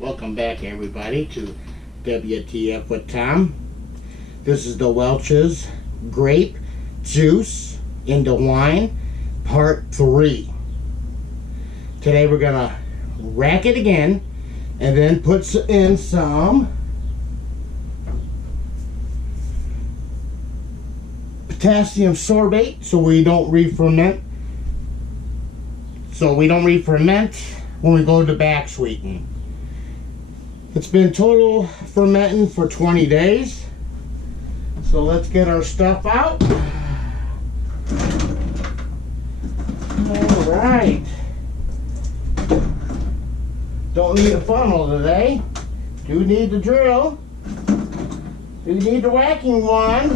Welcome back, everybody, to WTF with Tom. This is the Welch's Grape Juice into Wine, Part 3. Today we're going to rack it again and then put in some potassium sorbate so we don't re-ferment. When we go to back sweeten. It's been total fermenting for 20 days. So let's get our stuff out. Alright. Don't need a funnel today. Do need the drill. Do need the whacking wand.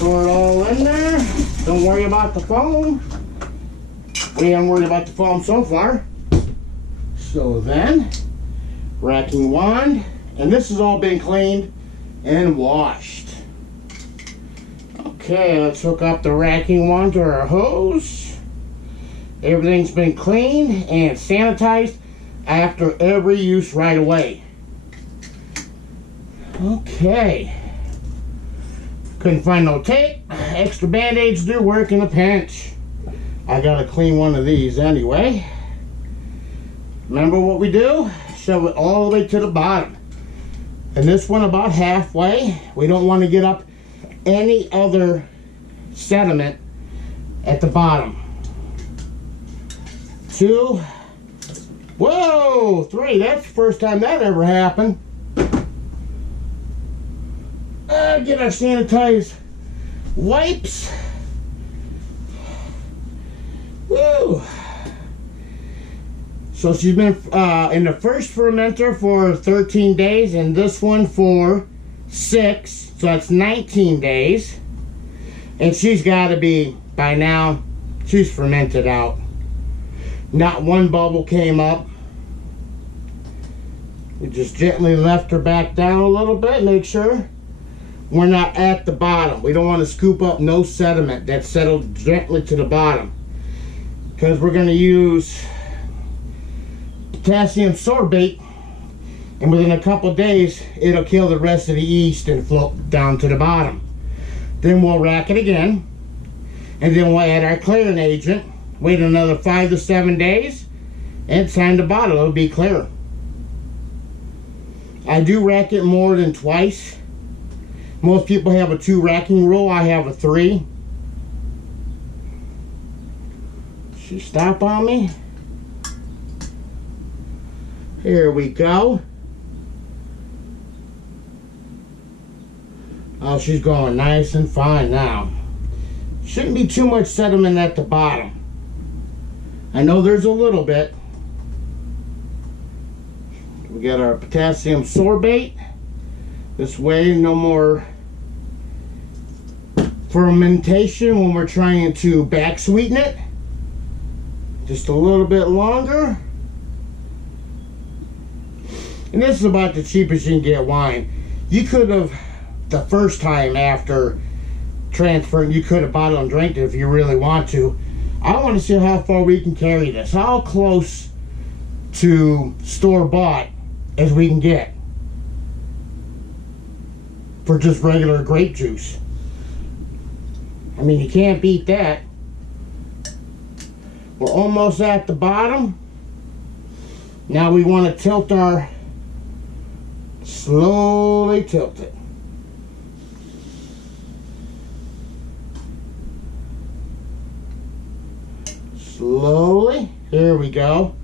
Throw it all in there. Don't worry about the foam. We haven't worried about the foam so far. So then, racking wand. And this has all been cleaned and washed. Okay, let's hook up the racking wand to our hose. Everything's been cleaned and sanitized after every use right away. Okay. Couldn't find no tape. Extra band-aids do work in a pinch. I gotta clean one of these anyway. Remember what we do? Shove it all the way to the bottom. And this one about halfway. We don't want to get up any other sediment at the bottom. 2. Whoa! 3. That's the first time that ever happened. Get our sanitized wipes. Woo! So she's been in the first fermenter for 13 days and this one for 6. So that's 19 days. And she's got to be, by now, she's fermented out. Not one bubble came up. We just gently left her back down a little bit, make sure we're not at the bottom. We don't want to scoop up no sediment that's settled gently to the bottom. Because we're going to use potassium sorbate. And within a couple days, it'll kill the rest of the yeast and float down to the bottom. Then we'll rack it again. And then we'll add our clearing agent. Wait another 5 to 7 days. And it's time to bottle. It'll be clear. I do rack it more than twice. Most people have a 2 racking rule. I have a 3. She stop on me. Here we go. Oh, she's going nice and fine now. Shouldn't be too much sediment at the bottom. I know there's a little bit. We got our potassium sorbate. This way, no more fermentation when we're trying to back sweeten it. Just a little bit longer. And this is about the cheapest you can get wine. You could have, the first time after transferring, you could have bottled and drank it if you really want to. I want to see how far we can carry this. How close to store-bought as we can get for just regular grape juice. I mean, you can't beat that. We're almost at the bottom. Now we want to tilt our, slowly tilt it. Slowly. Here we go.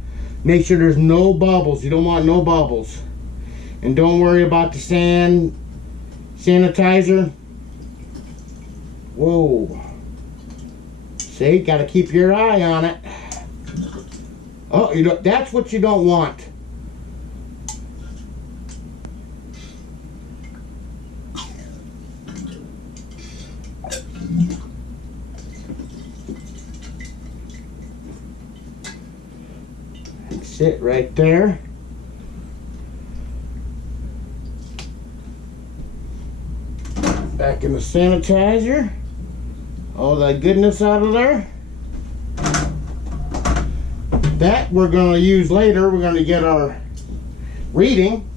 Make sure there's no bubbles. You don't want no bubbles. And don't worry about the sanitizer. Whoa. See, got to keep your eye on it. Oh, you know, that's what you don't want. Sit right there. Back in the sanitizer. All that goodness out of there. That we're going to use later. We're going to get our reading.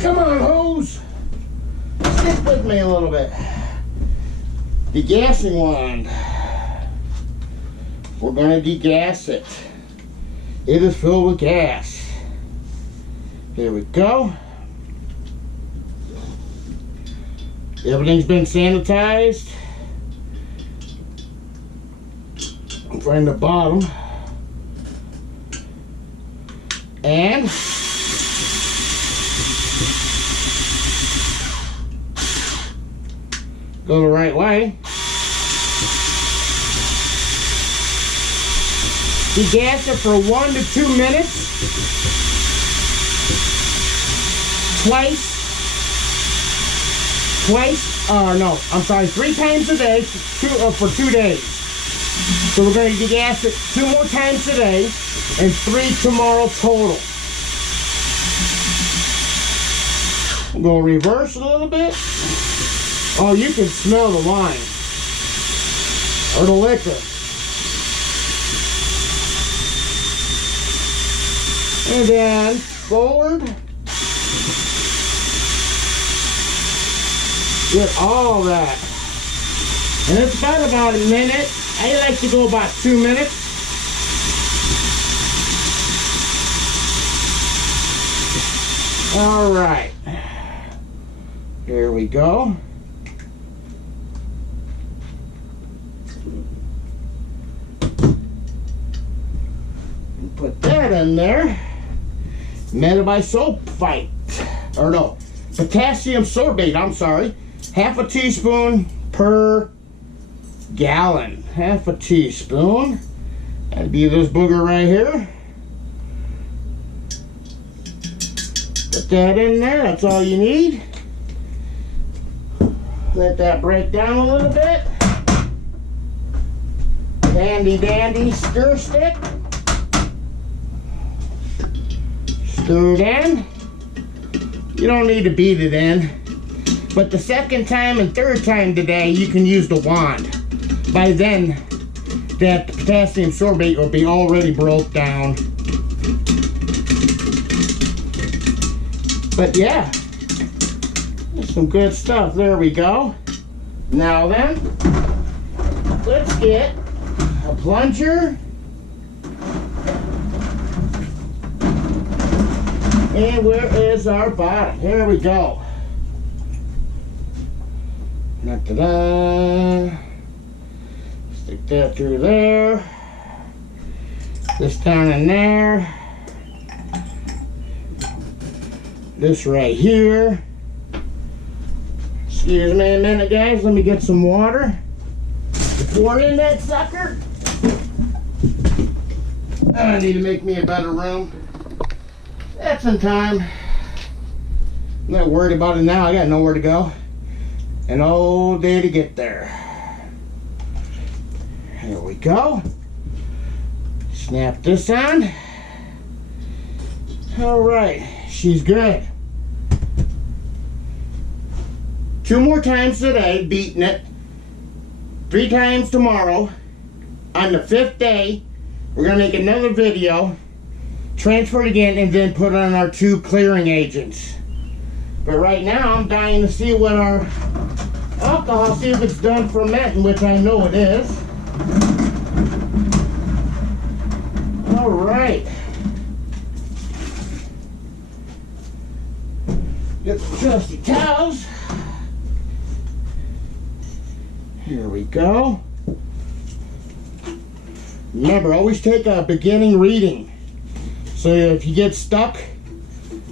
Come on, hose. Stick with me a little bit. Degassing wand. We're going to degass it. It is filled with gas. Here we go. Everything's been sanitized. From the bottom. And go the right way. Degas it for 1 to 2 minutes. Three times a day for 2 days. So we're going to degas it 2 more times today and 3 tomorrow total. We'll go reverse a little bit. Oh, you can smell the wine or the liquor. And then forward. Get all that. And it's about a minute. I like to go about 2 minutes. All right. Here we go. And put that in there. Metabisulfite. Or no, potassium sorbate, I'm sorry. Half a teaspoon per gallon. Half a teaspoon. That'd be this booger right here. Put that in there, that's all you need. Let that break down a little bit. Handy dandy stir stick. Stir it in. You don't need to beat it in. But the second time and third time today, you can use the wand. By then, that potassium sorbate will be already broke down. But yeah, that's some good stuff. There we go. Now then, let's get a plunger. And where is our bottom? Here we go. Da-da-da. Stick that through there. This down in there. This right here. Excuse me a minute, guys. Let me get some water. Pour in that sucker. I need to make me a better room. That's in time. I'm not worried about it now. I got nowhere to go. An all day to get there. Here we go. Snap this on. All right, she's good. 2 more times today, beating it. 3 times tomorrow. On the 5th day, we're gonna make another video, transfer it again, and then put on our 2 clearing agents. But right now, I'm dying to see what our alcohol, see if it's done fermenting, which I know it is. All right. Get some trusty towels. Here we go. Remember, always take a beginning reading. So if you get stuck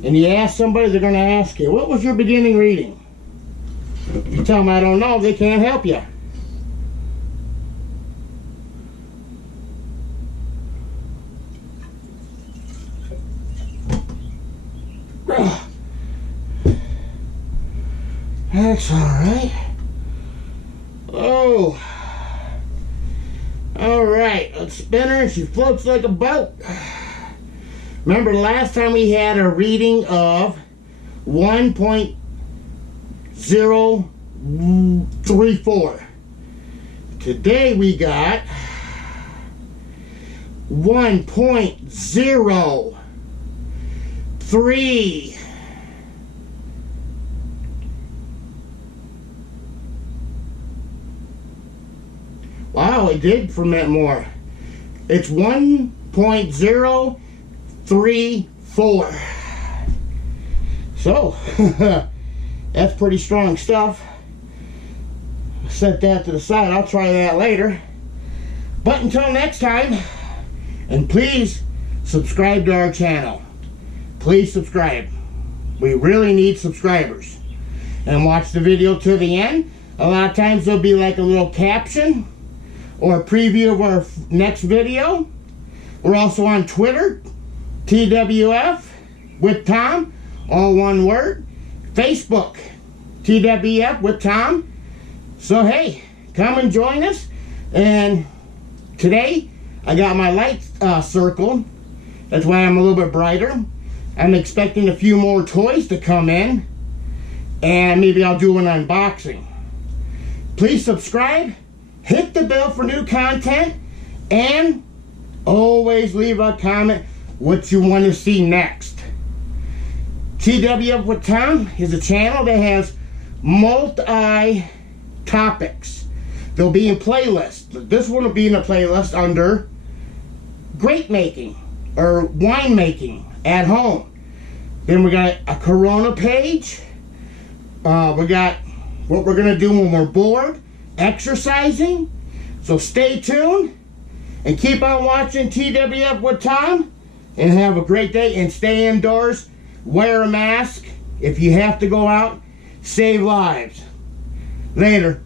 and you ask somebody, they're going to ask you, what was your beginning reading? If you tell them I don't know, they can't help you. That's all right. Oh. All right, let's spin her. She floats like a boat. Remember the last time we had a reading of 1.2 1.034. Today we got 1.03. Wow, it did ferment more. It's 1.034. So, that's pretty strong stuff. Set that to the side. I'll try that later. But until next time, and please subscribe to our channel. Please subscribe. We really need subscribers. And watch the video to the end. A lot of times there'll be like a little caption or a preview of our next video. We're also on Twitter, TWF with Tom, all one word. Facebook, TWF with Tom. So hey, come and join us. And today I got my light circle. That's why I'm a little bit brighter. I'm expecting a few more toys to come in, and maybe I'll do an unboxing. Please subscribe, hit the bell for new content, and always leave a comment what you want to see next. TWF with Tom is a channel that has multi topics. They'll be in playlists. This one will be in a playlist under grape making or wine making at home. Then we got a Corona page. We got what we're gonna do when we're bored, exercising. So stay tuned and keep on watching TWF with Tom, and have a great day, and stay indoors, wear a mask if you have to go out, save lives. Later.